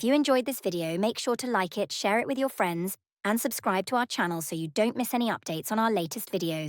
If you enjoyed this video, make sure to like it, share it with your friends, and subscribe to our channel so you don't miss any updates on our latest videos.